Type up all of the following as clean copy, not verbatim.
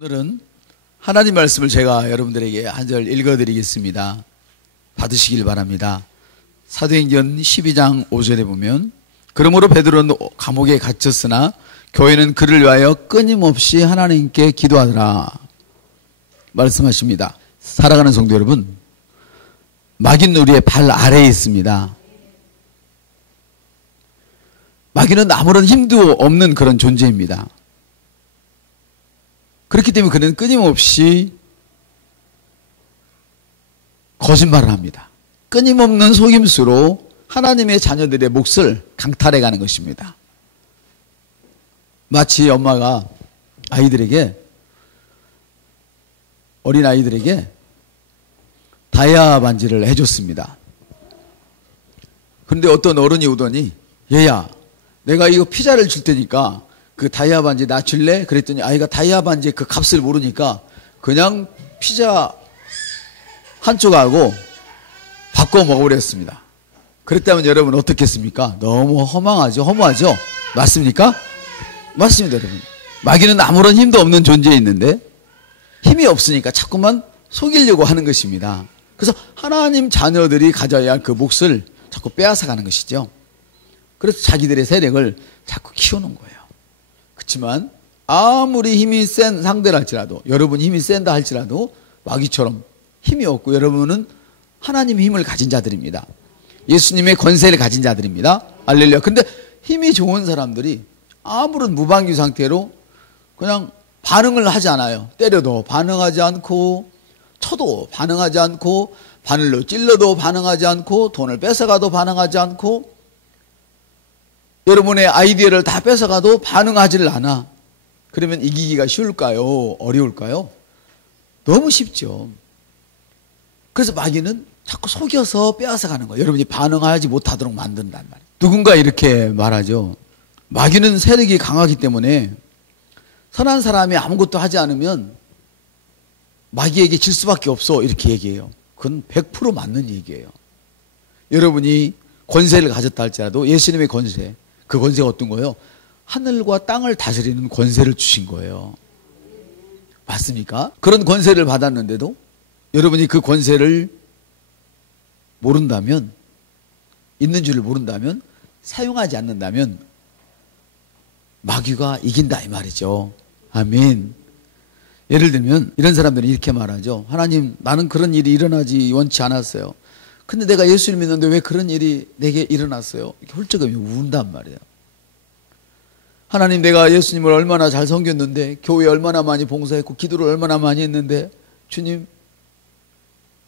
오늘은 하나님 말씀을 제가 여러분들에게 한 절 읽어드리겠습니다. 받으시길 바랍니다. 사도행전 12장 5절에 보면, 그러므로 베드로는 감옥에 갇혔으나 교회는 그를 위하여 끊임없이 하나님께 기도하더라 말씀하십니다. 살아가는 성도 여러분, 마귀는 우리의 발 아래에 있습니다. 마귀는 아무런 힘도 없는 그런 존재입니다. 그렇기 때문에 그는 끊임없이 거짓말을 합니다. 끊임없는 속임수로 하나님의 자녀들의 몫을 강탈해 가는 것입니다. 마치 엄마가 어린 아이들에게 다이아 반지를 해줬습니다. 그런데 어떤 어른이 오더니, 얘야, 내가 이거 피자를 줄 테니까 그 다이아 반지 나 줄래? 그랬더니 아이가 다이아 반지의 그 값을 모르니까 그냥 피자 한쪽하고 바꿔 먹어버렸습니다. 그랬다면 여러분 어떻겠습니까? 너무 허망하죠? 허무하죠? 맞습니까? 맞습니다, 여러분. 마귀는 아무런 힘도 없는 존재에 있는데 힘이 없으니까 자꾸만 속이려고 하는 것입니다. 그래서 하나님 자녀들이 가져야 할 그 몫을 자꾸 빼앗아가는 것이죠. 그래서 자기들의 세력을 자꾸 키우는 거예요. 그렇지만 아무리 힘이 센 상대라 할지라도, 여러분 힘이 센다 할지라도 마귀처럼 힘이 없고, 여러분은 하나님의 힘을 가진 자들입니다. 예수님의 권세를 가진 자들입니다. 할렐루야. 근데 힘이 좋은 사람들이 아무런 무방비 상태로 그냥 반응을 하지 않아요. 때려도 반응하지 않고, 쳐도 반응하지 않고, 바늘로 찔러도 반응하지 않고, 돈을 뺏어가도 반응하지 않고, 여러분의 아이디어를 다 뺏어가도 반응하지를 않아. 그러면 이기기가 쉬울까요? 어려울까요? 너무 쉽죠. 그래서 마귀는 자꾸 속여서 빼앗아가는 거예요. 여러분이 반응하지 못하도록 만든단 말이에요. 누군가 이렇게 말하죠. 마귀는 세력이 강하기 때문에 선한 사람이 아무것도 하지 않으면 마귀에게 질 수밖에 없어, 이렇게 얘기해요. 그건 100% 맞는 얘기예요. 여러분이 권세를 가졌다 할지라도 예수님의 권세, 그 권세가 어떤 거예요? 하늘과 땅을 다스리는 권세를 주신 거예요. 맞습니까? 그런 권세를 받았는데도 여러분이 그 권세를 모른다면, 있는 줄을 모른다면, 사용하지 않는다면 마귀가 이긴다 이 말이죠. 아멘. 예를 들면 이런 사람들은 이렇게 말하죠. 하나님, 나는 그런 일이 일어나지 원치 않았어요. 근데 내가 예수를 믿는데 왜 그런 일이 내게 일어났어요? 이렇게 훌쩍하며 운단 말이에요. 하나님, 내가 예수님을 얼마나 잘 섬겼는데, 교회에 얼마나 많이 봉사했고, 기도를 얼마나 많이 했는데, 주님,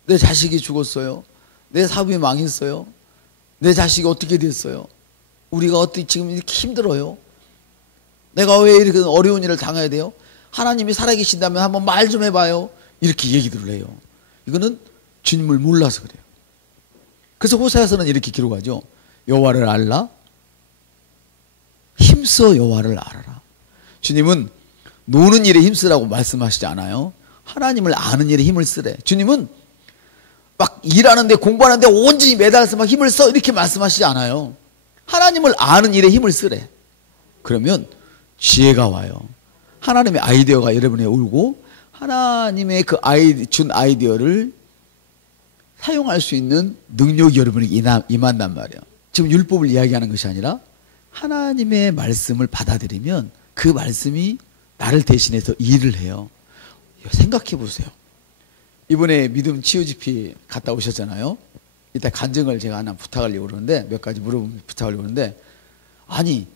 내 자식이 죽었어요. 내 사업이 망했어요. 내 자식이 어떻게 됐어요? 우리가 어떻게 지금 이렇게 힘들어요? 내가 왜 이렇게 어려운 일을 당해야 돼요? 하나님이 살아계신다면 한번 말 좀 해봐요. 이렇게 얘기들을 해요. 이거는 주님을 몰라서 그래요. 그래서 호세아서는 이렇게 기록하죠. 여호와를 알라, 힘써 여호와를 알아라. 주님은 노는 일에 힘쓰라고 말씀하시지 않아요. 하나님을 아는 일에 힘을 쓰래. 주님은 막 일하는데, 공부하는데 온전히 매달려서 막 힘을 써, 이렇게 말씀하시지 않아요. 하나님을 아는 일에 힘을 쓰래. 그러면 지혜가 와요. 하나님의 아이디어가 여러분에 오고, 하나님의 그 준 아이디어를 사용할 수 있는 능력이 여러분에게 임한단 말이에요. 지금 율법을 이야기하는 것이 아니라 하나님의 말씀을 받아들이면 그 말씀이 나를 대신해서 일을 해요. 생각해 보세요. 이번에 믿음 치유 집회 갔다 오셨잖아요. 이따 간증을 제가 하나 부탁하려고 그러는데, 몇 가지 부탁하려고 그러는데, 아니,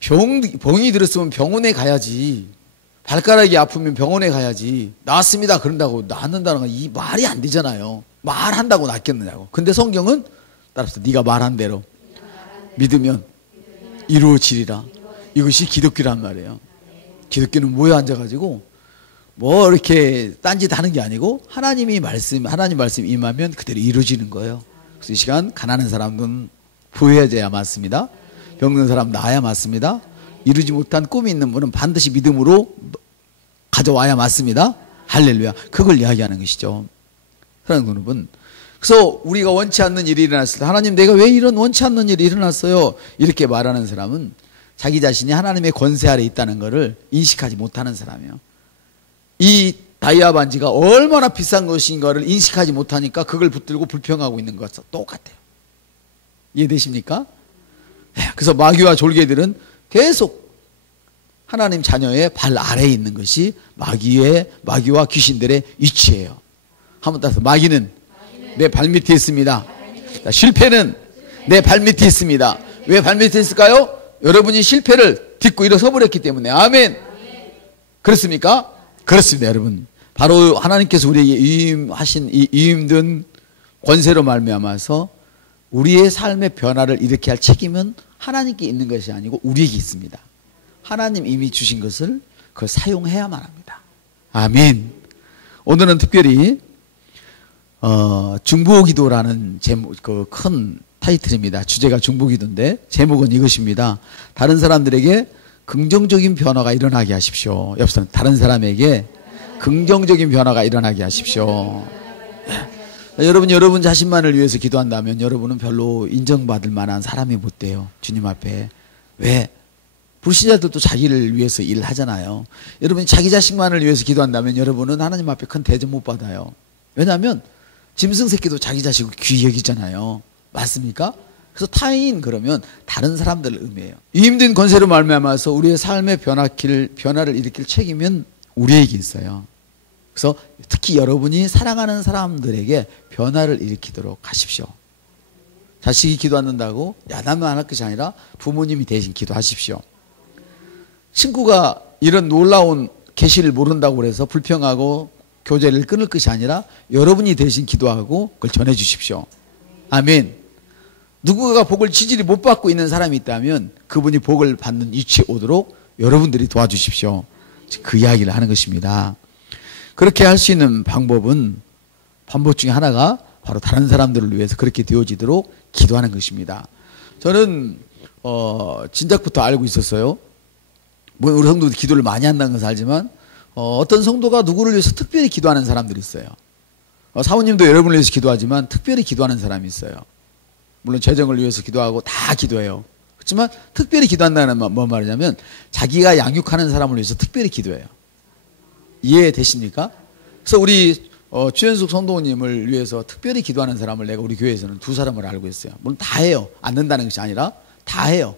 병이 들었으면 병원에 가야지. 발가락이 아프면 병원에 가야지. 나았습니다 그런다고 낫는다는 건 이 말이 안 되잖아요. 말한다고 낫겠느냐고. 근데 성경은 따라서 네가 말한 대로 믿으면 이루어지리라. 이것이 기독교란 말이에요. 기독교는 모여 앉아가지고 뭐 이렇게 딴짓 하는 게 아니고, 하나님 말씀 임하면 그대로 이루어지는 거예요. 그래서 이 시간 가난한 사람은 부유해져야 맞습니다. 병든 사람 나아야 맞습니다. 이루지 못한 꿈이 있는 분은 반드시 믿음으로 가져와야 맞습니다. 할렐루야. 그걸 이야기하는 것이죠. 사랑하는 여러분, 그래서 우리가 원치 않는 일이 일어났을 때, 하나님, 내가 왜 이런 원치 않는 일이 일어났어요? 이렇게 말하는 사람은 자기 자신이 하나님의 권세 아래 있다는 것을 인식하지 못하는 사람이에요. 이 다이아 반지가 얼마나 비싼 것인가를 인식하지 못하니까 그걸 붙들고 불평하고 있는 것과 똑같아요. 이해되십니까? 그래서 마귀와 졸개들은 계속 하나님 자녀의 발 아래에 있는 것이 마귀와 귀신들의 위치예요. 한번 따서 마귀는 내 발밑에 있습니다. 실패는 내 발밑에 있습니다. 왜 발밑에 있을까요? 여러분이 실패를 딛고 일어서 버렸기 때문에. 아멘. 그렇습니까? 그렇습니다, 여러분. 바로 하나님께서 우리에게 위임하신 이 위임된 권세로 말미암아서 우리의 삶의 변화를 일으켜야 할 책임은 하나님께 있는 것이 아니고 우리에게 있습니다. 하나님 이미 주신 것을 그걸 사용해야만 합니다. 아멘. 오늘은 특별히 중보기도라는 제목, 그 큰 타이틀입니다. 주제가 중보기도인데 제목은 이것입니다. 다른 사람들에게 긍정적인 변화가 일어나게 하십시오. 옆 사람, 다른 사람에게 긍정적인 변화가 일어나게 하십시오. 여러분 자신만을 위해서 기도한다면 여러분은 별로 인정받을 만한 사람이 못 돼요. 주님 앞에. 왜? 불신자들도 자기를 위해서 일을 하잖아요. 여러분이 자기 자식만을 위해서 기도한다면 여러분은 하나님 앞에 큰 대접 못 받아요. 왜냐하면 짐승 새끼도 자기 자식을 귀히 여기잖아요. 맞습니까? 그래서 타인 그러면 다른 사람들을 의미해요. 이 힘든 권세로 말미암아서 우리의 삶의 변화를 일으킬 책임은 우리에게 있어요. 그래서 특히 여러분이 사랑하는 사람들에게 변화를 일으키도록 하십시오. 자식이 기도한다고 야단만 할 것이 아니라 부모님이 대신 기도하십시오. 친구가 이런 놀라운 계시를 모른다고 해서 불평하고 교제를 끊을 것이 아니라 여러분이 대신 기도하고 그걸 전해 주십시오. 아멘. 누군가가 복을 지질이 못 받고 있는 사람이 있다면 그분이 복을 받는 위치에 오도록 여러분들이 도와주십시오. 그 이야기를 하는 것입니다. 그렇게 할 수 있는 방법 중에 하나가 바로 다른 사람들을 위해서 그렇게 되어지도록 기도하는 것입니다. 저는 진작부터 알고 있었어요. 뭐 우리 성도들 기도를 많이 한다는 것을 알지만 어떤 성도가 누구를 위해서 특별히 기도하는 사람들이 있어요. 사모님도 여러분을 위해서 기도하지만 특별히 기도하는 사람이 있어요. 물론 재정을 위해서 기도하고 다 기도해요. 그렇지만 특별히 기도한다는 건 뭔 말이냐면 자기가 양육하는 사람을 위해서 특별히 기도해요. 이해되십니까? 그래서 우리 최현숙 성도님을 위해서 특별히 기도하는 사람을 내가 우리 교회에서는 2사람을 알고 있어요. 물론 다 해요. 안 된다는 것이 아니라 다 해요.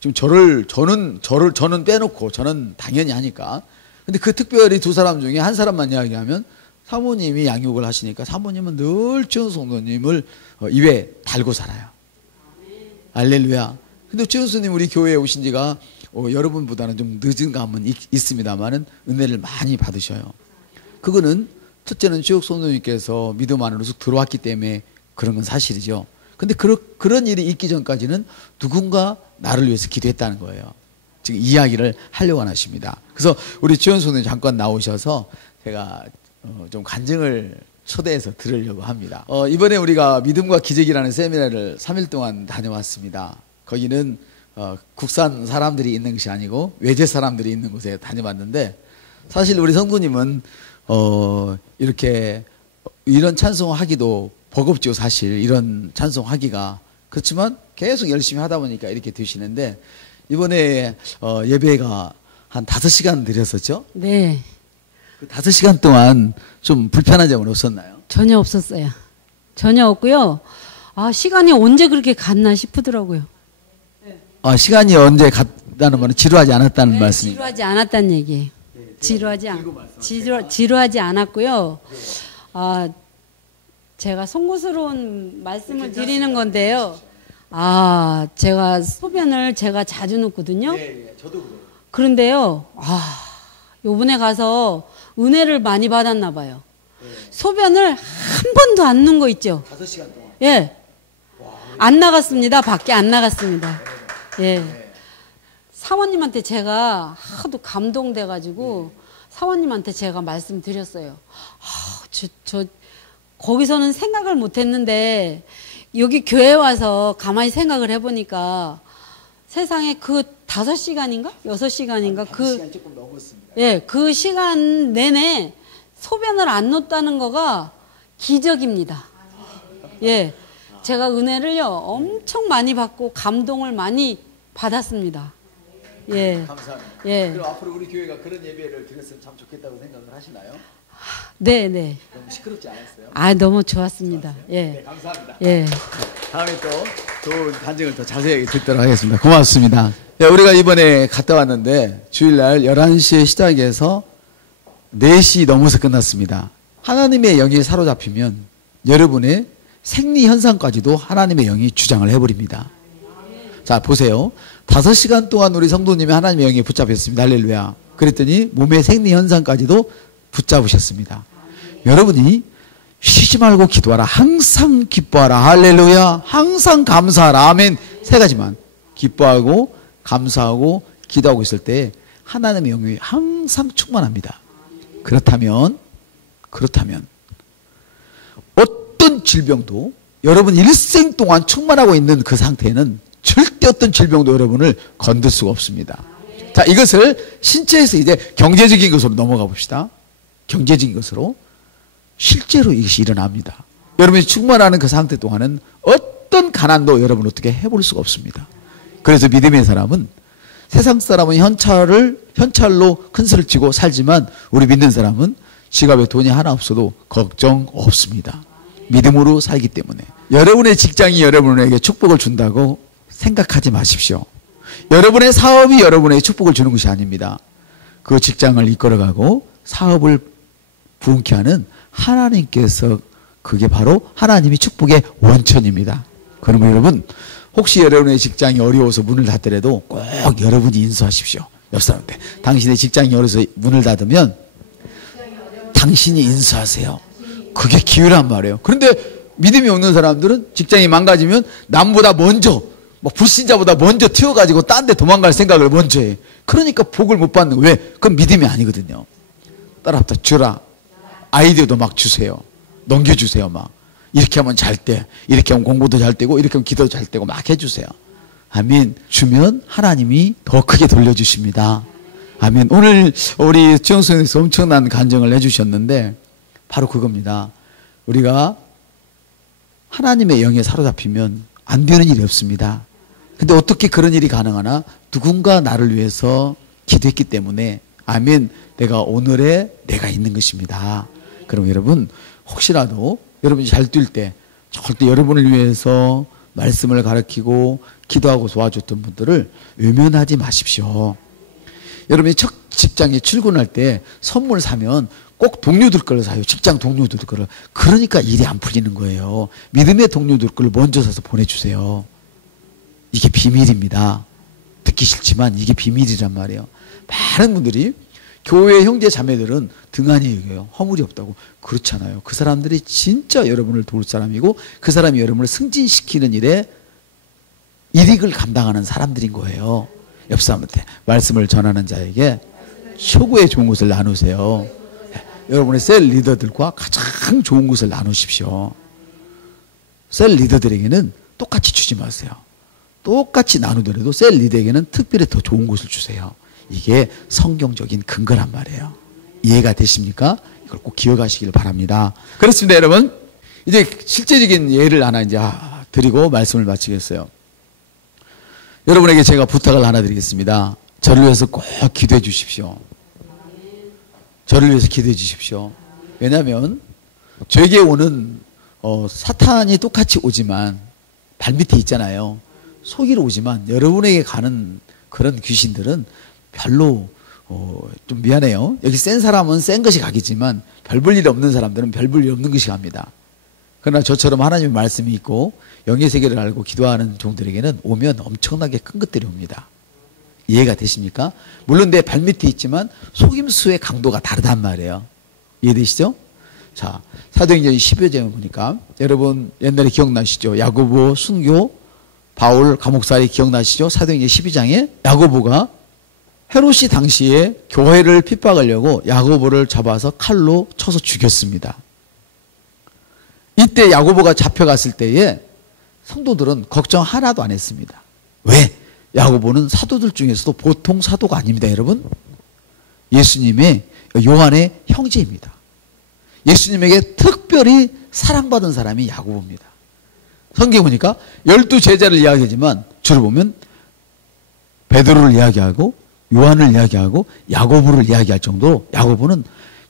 지금 저는 빼놓고 저는 당연히 하니까. 근데 그 특별히 2사람 중에 한 사람만 이야기하면 사모님이 양육을 하시니까 사모님은 늘 최현숙 성도님을 입에 달고 살아요. 할렐루야. 근데 최현숙님 우리 교회에 오신 지가 여러분보다는 좀 늦은 감은 있습니다만은 은혜를 많이 받으셔요. 그거는 첫째는 최현숙 성도님께서 믿음 안으로 쑥 들어왔기 때문에 그런 건 사실이죠. 근데 그런 일이 있기 전까지는 누군가 나를 위해서 기도했다는 거예요. 지금 이야기를 하려고 하십니다. 그래서 우리 최현숙 성도님 잠깐 나오셔서 제가 좀 간증을 초대해서 들으려고 합니다. 이번에 우리가 믿음과 기적이라는 세미나를 3일 동안 다녀왔습니다. 거기는 국산 사람들이 있는 것이 아니고 외제 사람들이 있는 곳에 다녀왔는데 사실 우리 성도님은 이렇게 이런 찬송하기도 버겁죠. 사실 이런 찬송하기가. 그렇지만 계속 열심히 하다 보니까 이렇게 되시는데 이번에 예배가 한 5시간 드렸었죠? 네. 그 5시간 동안 좀 불편한 점은 없었나요? 전혀 없었어요. 전혀 없고요. 아, 시간이 언제 그렇게 갔나 싶더라고요. 시간이 언제 갔다는 말은 지루하지 않았다는 네, 말씀이에요. 지루하지 않았다는 얘기예요. 지루하지 않았고요. 제가 송구스러운 말씀을 드리는 건데요. 제가 소변을 제가 자주 넣거든요. 네, 저도 그래요. 그런데요. 요번에 가서 은혜를 많이 받았나 봐요. 소변을 한 번도 안 넣은 거 있죠? 5시간 동안. 예. 안 나갔습니다. 밖에 안 나갔습니다. 예. 사원님한테 제가 하도 감동돼가지고 사원님한테 제가 말씀드렸어요. 거기서는 생각을 못 했는데 여기 교회 와서 가만히 생각을 해보니까 세상에 그 5시간인가? 6시간인가? 5시간 조금 넘었습니다. 예, 그 시간 내내 소변을 안 놓았다는 거가 기적입니다. 예. 제가 은혜를요, 엄청 많이 받고 감동을 많이 받았습니다. 예. 감사합니다. 예. 그럼 앞으로 우리 교회가 그런 예배를 드렸으면 참 좋겠다고 생각을 하시나요? 네, 네. 너무 시끄럽지 않았어요? 아, 너무 좋았습니다. 좋았어요? 예. 네, 감사합니다. 예. 다음에 또 좋은 간증을 더 자세하게 듣도록 하겠습니다. 고맙습니다. 네, 우리가 이번에 갔다 왔는데 주일날 11시에 시작해서 4시 넘어서 끝났습니다. 하나님의 영이 사로잡히면 여러분의 생리 현상까지도 하나님의 영이 주장을 해버립니다. 자, 보세요. 5시간 동안 우리 성도님이 하나님의 영에 붙잡혔습니다. 할렐루야. 그랬더니 몸의 생리 현상까지도 붙잡으셨습니다. 여러분이 쉬지 말고 기도하라. 항상 기뻐하라. 할렐루야. 항상 감사하라. 아멘. 3가지만 기뻐하고 감사하고 기도하고 있을 때 하나님의 영이 항상 충만합니다. 그렇다면 어떤 질병도 여러분 일생 동안 충만하고 있는 그 상태는 절대 어떤 질병도 여러분을 건들 수가 없습니다. 자, 이것을 신체에서 이제 경제적인 것으로 넘어가 봅시다. 경제적인 것으로 실제로 이것이 일어납니다. 여러분이 충만하는 그 상태 동안은 어떤 가난도 여러분 어떻게 해볼 수가 없습니다. 그래서 믿음의 사람은 세상 사람은 현찰로 큰 소리를 치고 살지만 우리 믿는 사람은 지갑에 돈이 하나 없어도 걱정 없습니다. 믿음으로 살기 때문에. 여러분의 직장이 여러분에게 축복을 준다고 생각하지 마십시오. 여러분의 사업이 여러분에게 축복을 주는 것이 아닙니다. 그 직장을 이끌어가고 사업을 부흥케 하는 하나님께서, 그게 바로 하나님이 축복의 원천입니다. 그러면 여러분, 혹시 여러분의 직장이 어려워서 문을 닫더라도 꼭 여러분이 인수하십시오. 옆 사람한테. 당신의 직장이 어려워서 문을 닫으면 당신이 인수하세요. 그게 기회란 말이에요. 그런데 믿음이 없는 사람들은 직장이 망가지면 남보다 먼저, 불신자보다 먼저 튀어가지고 딴 데 도망갈 생각을 먼저 해. 그러니까 복을 못 받는 거예요. 왜? 그건 믿음이 아니거든요. 따라합다 주라. 아이디어도 막 주세요. 넘겨주세요. 막 이렇게 하면 잘 돼. 이렇게 하면 공부도 잘 되고 이렇게 하면 기도도 잘 되고 막 해주세요. 아멘. 주면 하나님이 더 크게 돌려주십니다. 아멘. 오늘 우리 지영선에서 엄청난 간증을 해주셨는데 바로 그겁니다. 우리가 하나님의 영에 사로잡히면 안 되는 일이 없습니다. 근데 어떻게 그런 일이 가능하나? 누군가 나를 위해서 기도했기 때문에, 아멘, 내가 오늘의 내가 있는 것입니다. 그럼 여러분, 혹시라도 여러분이 잘 뛸 때 절대 여러분을 위해서 말씀을 가르치고 기도하고 도와줬던 분들을 외면하지 마십시오. 여러분이 첫 직장에 출근할 때 선물 사면 꼭 동료들 걸 사요. 직장 동료들 거를. 그러니까 일이 안 풀리는 거예요. 믿음의 동료들 걸 먼저 사서 보내주세요. 이게 비밀입니다. 듣기 싫지만 이게 비밀이란 말이에요. 많은 분들이 교회 형제 자매들은 등한히 여겨요. 허물이 없다고. 그렇잖아요. 그 사람들이 진짜 여러분을 도울 사람이고 그 사람이 여러분을 승진시키는 일에 일익을 감당하는 사람들인 거예요. 옆 사람한테 말씀을 전하는 자에게 최고의 좋은 것을 나누세요. 여러분의 셀 리더들과 가장 좋은 것을 나누십시오. 셀 리더들에게는 똑같이 주지 마세요. 똑같이 나누더라도 셀 리더에게는 특별히 더 좋은 것을 주세요. 이게 성경적인 근거란 말이에요. 이해가 되십니까? 이걸 꼭 기억하시길 바랍니다. 그렇습니다, 여러분. 이제 실제적인 예를 하나 이제 드리고 말씀을 마치겠어요. 여러분에게 제가 부탁을 하나 드리겠습니다. 저를 위해서 꼭 기도해 주십시오. 저를 위해서 기도해 주십시오. 왜냐하면 저에게 오는 사탄이 똑같이 오지만 발밑에 있잖아요. 속이러 오지만 여러분에게 가는 그런 귀신들은 별로 좀 미안해요. 여기 센 사람은 센 것이 가겠지만 별 볼 일 없는 사람들은 별 볼 일 없는 것이 갑니다. 그러나 저처럼 하나님의 말씀이 있고 영의 세계를 알고 기도하는 종들에게는 오면 엄청나게 큰 것들이 옵니다. 이해가 되십니까? 물론 내 발밑에 있지만 속임수의 강도가 다르단 말이에요. 이해되시죠? 자, 사도행전 10여 장을 보니까 여러분 옛날에 기억나시죠? 야고보, 순교, 바울, 감옥살이 기억나시죠? 사도행전 12장에 야고보가 헤롯이 당시에 교회를 핍박하려고 야고보를 잡아서 칼로 쳐서 죽였습니다. 이때 야고보가 잡혀갔을 때에 성도들은 걱정 하나도 안 했습니다. 왜? 야고보는 사도들 중에서도 보통 사도가 아닙니다, 여러분. 예수님의 요한의 형제입니다. 예수님에게 특별히 사랑받은 사람이 야고보입니다. 성경 보니까 12 제자를 이야기하지만 주로 보면 베드로를 이야기하고 요한을 이야기하고 야고보를 이야기할 정도로 야고보는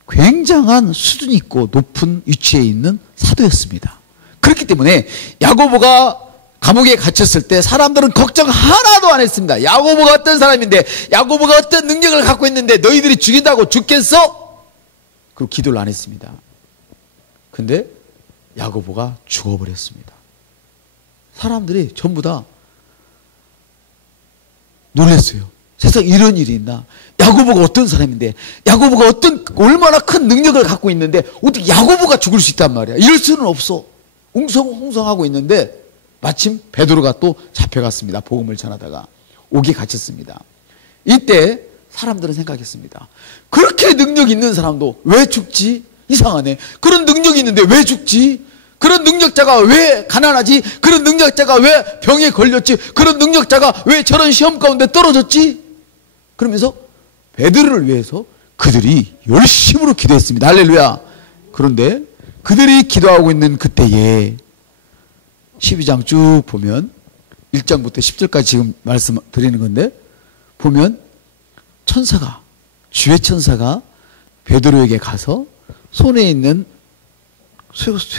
굉장한 수준 있고 높은 위치에 있는 사도였습니다. 그렇기 때문에 야고보가 감옥에 갇혔을 때 사람들은 걱정 하나도 안 했습니다. 야고보가 어떤 사람인데, 야고보가 어떤 능력을 갖고 있는데 너희들이 죽인다고 죽겠어? 그리고 기도를 안 했습니다. 근데 야고보가 죽어버렸습니다. 사람들이 전부 다 놀랐어요. 세상에 이런 일이 있나? 야고보가 어떤 사람인데, 야고보가 얼마나 큰 능력을 갖고 있는데 어떻게 야고보가 죽을 수 있단 말이야. 이럴 수는 없어. 웅성웅성하고 있는데 마침 베드로가 또 잡혀갔습니다. 복음을 전하다가 옥에 갇혔습니다. 이때 사람들은 생각했습니다. 그렇게 능력 있는 사람도 왜 죽지? 이상하네. 그런 능력이 있는데 왜 죽지? 그런 능력자가 왜 가난하지? 그런 능력자가 왜 병에 걸렸지? 그런 능력자가 왜 저런 시험 가운데 떨어졌지? 그러면서 베드로를 위해서 그들이 열심으로 기도했습니다. 할렐루야. 그런데 그들이 기도하고 있는 그때에 12장 쭉 보면 1장부터 10절까지 지금 말씀 드리는 건데, 보면 천사가, 주의 천사가 베드로에게 가서 손에 있는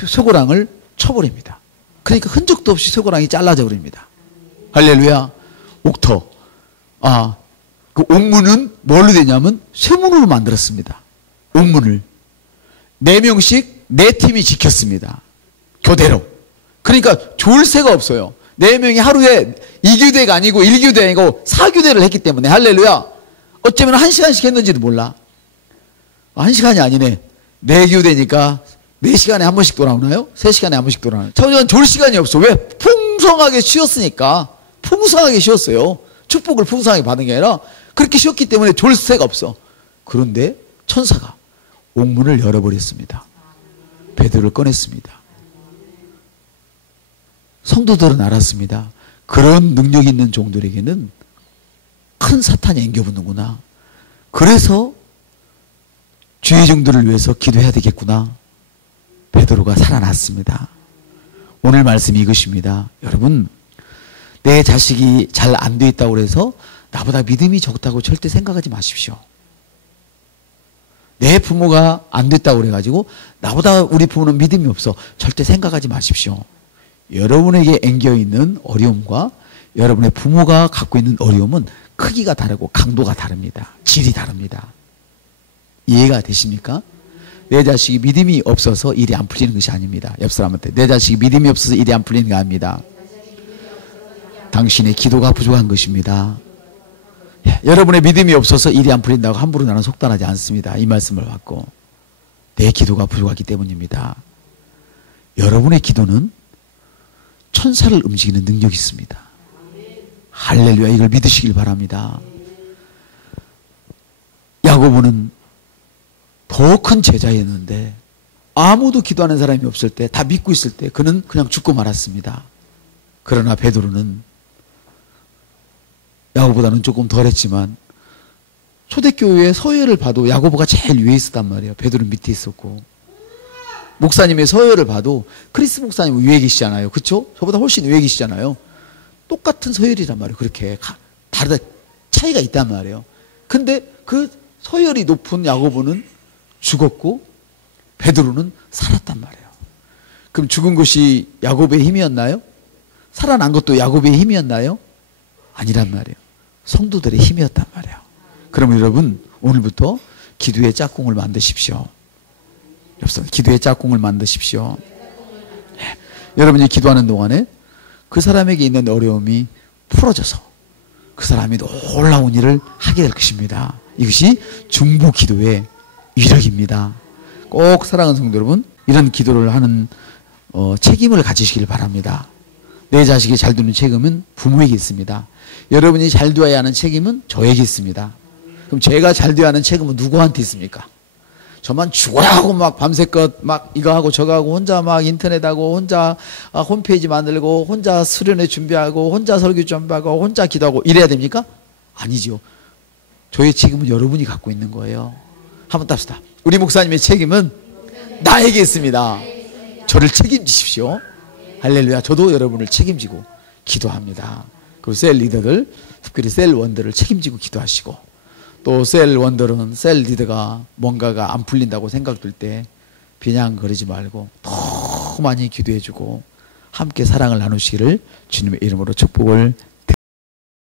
쇠고랑을 쳐버립니다. 그러니까 흔적도 없이 쇠고랑이 잘라져 버립니다. 할렐루야. 옥터. 그 옥문은 뭘로 되냐면 쇠문으로 만들었습니다. 옥문을 4명씩 4팀이 지켰습니다. 교대로. 그러니까 좋을 새가 없어요. 4명이 하루에 2교대가 아니고 1교대 아니고 4교대를 했기 때문에, 할렐루야. 어쩌면 1시간씩 했는지도 몰라. 1시간이 아니네. 4교대니까 4시간에 한 번씩 돌아오나요? 3시간에 한 번씩 돌아오나요? 저는 졸 시간이 없어. 왜? 풍성하게 쉬었으니까. 풍성하게 쉬었어요. 축복을 풍성하게 받은 게 아니라 그렇게 쉬었기 때문에 졸 새가 없어. 그런데 천사가 옥문을 열어버렸습니다. 베드로를 꺼냈습니다. 성도들은 알았습니다. 그런 능력 있는 종들에게는 큰 사탄이 앵겨붙는구나. 그래서 주의 종들을 위해서 기도해야 되겠구나. 베드로가 살아났습니다. 오늘 말씀이 이것입니다. 여러분, 내 자식이 잘 안 돼 있다고 해서 나보다 믿음이 적다고 절대 생각하지 마십시오. 내 부모가 안 됐다고 그래가지고 나보다 우리 부모는 믿음이 없어, 절대 생각하지 마십시오. 여러분에게 앵겨있는 어려움과 여러분의 부모가 갖고 있는 어려움은 크기가 다르고 강도가 다릅니다. 질이 다릅니다. 이해가 되십니까? 내 자식이 믿음이 없어서 일이 안 풀리는 것이 아닙니다. 옆 사람한테 내 자식이 믿음이 없어서 일이 안 풀리는 게 아닙니다. 당신의 기도가 부족한 것입니다. 여러분의 믿음이 없어서 일이 안 풀린다고 함부로 나는 속단하지 않습니다. 이 말씀을 받고 내 기도가 부족하기 때문입니다. 여러분의 기도는 천사를 움직이는 능력이 있습니다. 할렐루야. 이걸 믿으시길 바랍니다. 야고보는 더 큰 제자였는데 아무도 기도하는 사람이 없을 때, 다 믿고 있을 때 그는 그냥 죽고 말았습니다. 그러나 베드로는 야고보다는 조금 덜했지만 초대교회의 서열을 봐도 야고보가 제일 위에 있었단 말이에요. 베드로는 밑에 있었고, 목사님의 서열을 봐도 크리스 목사님은 위에 계시잖아요. 그렇죠? 저보다 훨씬 위에 계시잖아요. 똑같은 서열이란 말이에요. 그렇게 다르다, 차이가 있단 말이에요. 근데 그 서열이 높은 야고보는 죽었고 베드로는 살았단 말이에요. 그럼 죽은 것이 야고보의 힘이었나요? 살아난 것도 야고보의 힘이었나요? 아니란 말이에요. 성도들의 힘이었단 말이에요. 그럼 여러분, 오늘부터 기도의 짝꿍을 만드십시오. 기도의 짝꿍을 만드십시오. 네. 여러분이 기도하는 동안에 그 사람에게 있는 어려움이 풀어져서 그 사람이 놀라운 일을 하게 될 것입니다. 이것이 중보 기도의 위력입니다. 꼭 사랑하는 성도 여러분, 이런 기도를 하는 책임을 가지시길 바랍니다. 내 자식이 잘 두는 책임은 부모에게 있습니다. 여러분이 잘 두어야 하는 책임은 저에게 있습니다. 그럼 제가 잘 두어야 하는 책임은 누구한테 있습니까? 저만 죽어야 하고 막 밤새껏 막 이거 하고 저거 하고 혼자 막 인터넷하고 혼자 홈페이지 만들고 혼자 수련회 준비하고 혼자 설교 준비하고 혼자 기도하고 이래야 됩니까? 아니죠. 저의 책임은 여러분이 갖고 있는 거예요. 한번 답시다. 우리 목사님의 책임은 나에게 있습니다. 저를 책임지십시오. 할렐루야. 저도 여러분을 책임지고 기도합니다. 그 셀 리더들, 특별히 셀 원들을 책임지고 기도하시고, 또 셀 원들은 셀 리더가 뭔가가 안 풀린다고 생각될 때 비냥거리지 말고 더 많이 기도해주고 함께 사랑을 나누시기를 주님의 이름으로 축복을